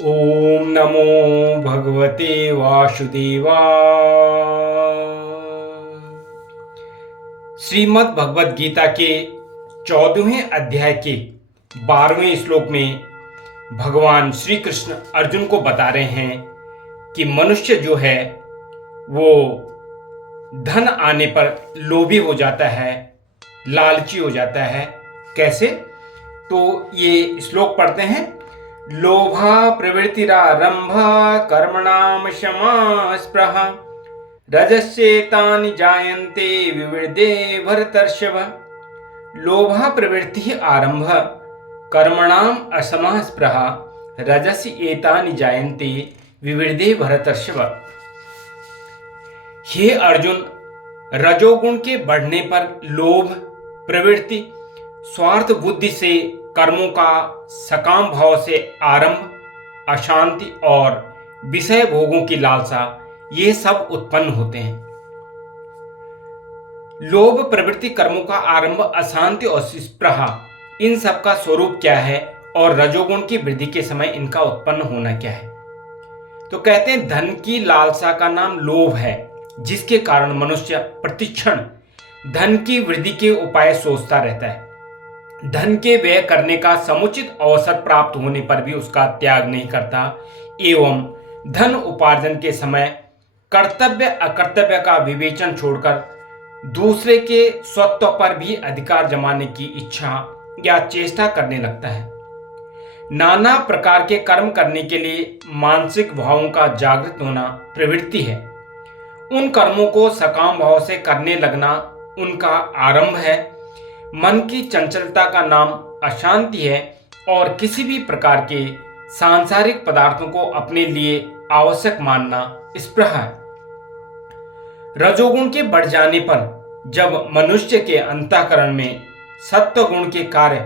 ओम नमो भगवते वासुदेवाय। श्रीमद् भगवद गीता के 14वें अध्याय के 12वें श्लोक में भगवान श्री कृष्ण अर्जुन को बता रहे हैं कि मनुष्य जो है वो धन आने पर लोभी हो जाता है, लालची हो जाता है। कैसे? तो ये श्लोक पढ़ते हैं। लोभा प्रवृत्तिरारंभ कर्मणाम क्षमा स्पृहा रजस्येतानि जायन्ते विवृद्धे भरतर्षभ। लोभा प्रवृत्ति आरंभ कर्मणाम असमः स्पृहा रजस्य एतानि जायन्ते विवृद्धे भरतर्षभ। हे अर्जुन, रजोगुण के बढ़ने पर लोभ प्रवृत्ति स्वार्थ बुद्धि से कर्मों का सकाम भाव से आरंभ, अशांति और विषय भोगों की लालसा, ये सब उत्पन्न होते हैं। लोभ प्रवृत्ति कर्मों का आरंभ, अशांति और स्पृहा, इन सब का स्वरूप क्या है और रजोगुण की वृद्धि के समय इनका उत्पन्न होना क्या है? तो कहते हैं धन की लालसा का नाम लोभ है, जिसके कारण मनुष्य प्रतिक्षण धन की वृद्धि के उपाय सोचता रहता है। धन के व्यय करने का समुचित अवसर प्राप्त होने पर भी उसका त्याग नहीं करता एवं धन उपार्जन के समय कर्तव्य अकर्तव्य का विवेचन छोड़कर दूसरे के स्वत्व पर भी अधिकार जमाने की इच्छा या चेष्टा करने लगता है। नाना प्रकार के कर्म करने के लिए मानसिक भावों का जागृत होना प्रवृत्ति है। उन कर्मों को सकाम भाव से करने लगना उनका आरंभ है। मन की चंचलता का नाम अशांति है और किसी भी प्रकार के सांसारिक पदार्थों को अपने लिए आवश्यक मानना स्पृहा है। रजोगुण के बढ़ जाने पर जब मनुष्य के अंतःकरण में सत्व गुण के कार्य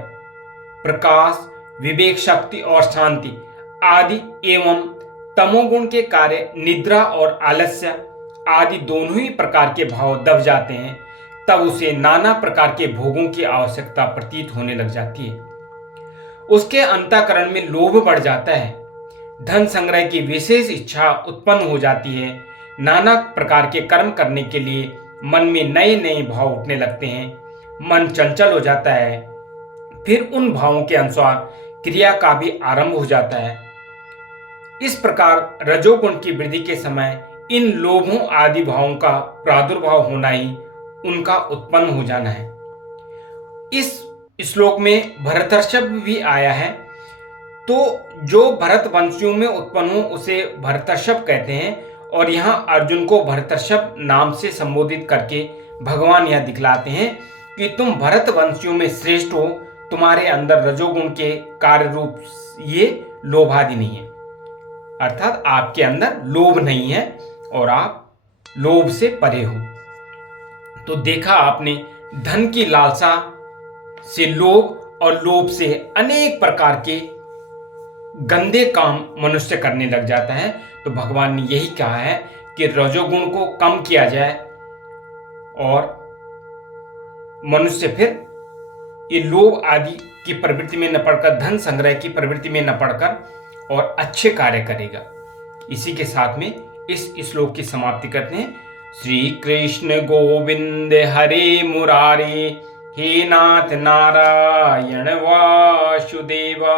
प्रकाश, विवेक शक्ति और शांति आदि एवं तमोगुण के कार्य निद्रा और आलस्य आदि दोनों ही प्रकार के भाव दब जाते हैं, तब उसे नाना प्रकार के भोगों की आवश्यकता प्रतीत होने लग जाती है। उसके अंतःकरण में लोभ बढ़ जाता है। धन संग्रह की विशेष इच्छा उत्पन्न हो जाती है। नाना प्रकार के कर्म करने के लिए मन में नए नए भाव उठने लगते हैं। मन चंचल हो जाता है। फिर उन भावों के अनुसार क्रिया का भी आरंभ हो जाता है। इस प्रकार रजोगुण की वृद्धि के समय इन लोभों आदि भावों का प्रादुर्भाव होना ही उनका उत्पन्न हो जाना है। इस श्लोक में भरतर्षभ भी आया है। तो जो भरत वंशियों में उत्पन्न हो उसे भरतर्षभ कहते हैं और यहाँ अर्जुन को भरतर्षभ नाम से संबोधित करके भगवान यह दिखलाते हैं कि तुम भरत वंशियों में श्रेष्ठ हो। तुम्हारे अंदर रजोगुण के कार्य रूप ये लोभादि नहीं है, अर्थात आपके अंदर लोभ नहीं है और आप लोभ से परे हो। तो देखा आपने, धन की लालसा से लोभ और लोभ से अनेक प्रकार के गंदे काम मनुष्य करने लग जाता है। तो भगवान ने यही कहा है कि रजोगुण को कम किया जाए और मनुष्य फिर ये लोभ आदि की प्रवृत्ति में न पड़कर, धन संग्रह की प्रवृत्ति में न पड़कर और अच्छे कार्य करेगा। इसी के साथ में इस श्लोक की समाप्ति करते हैं। श्री कृष्ण गोविंद हरे मुरारे, हे नाथ नारायण वासुदेवा।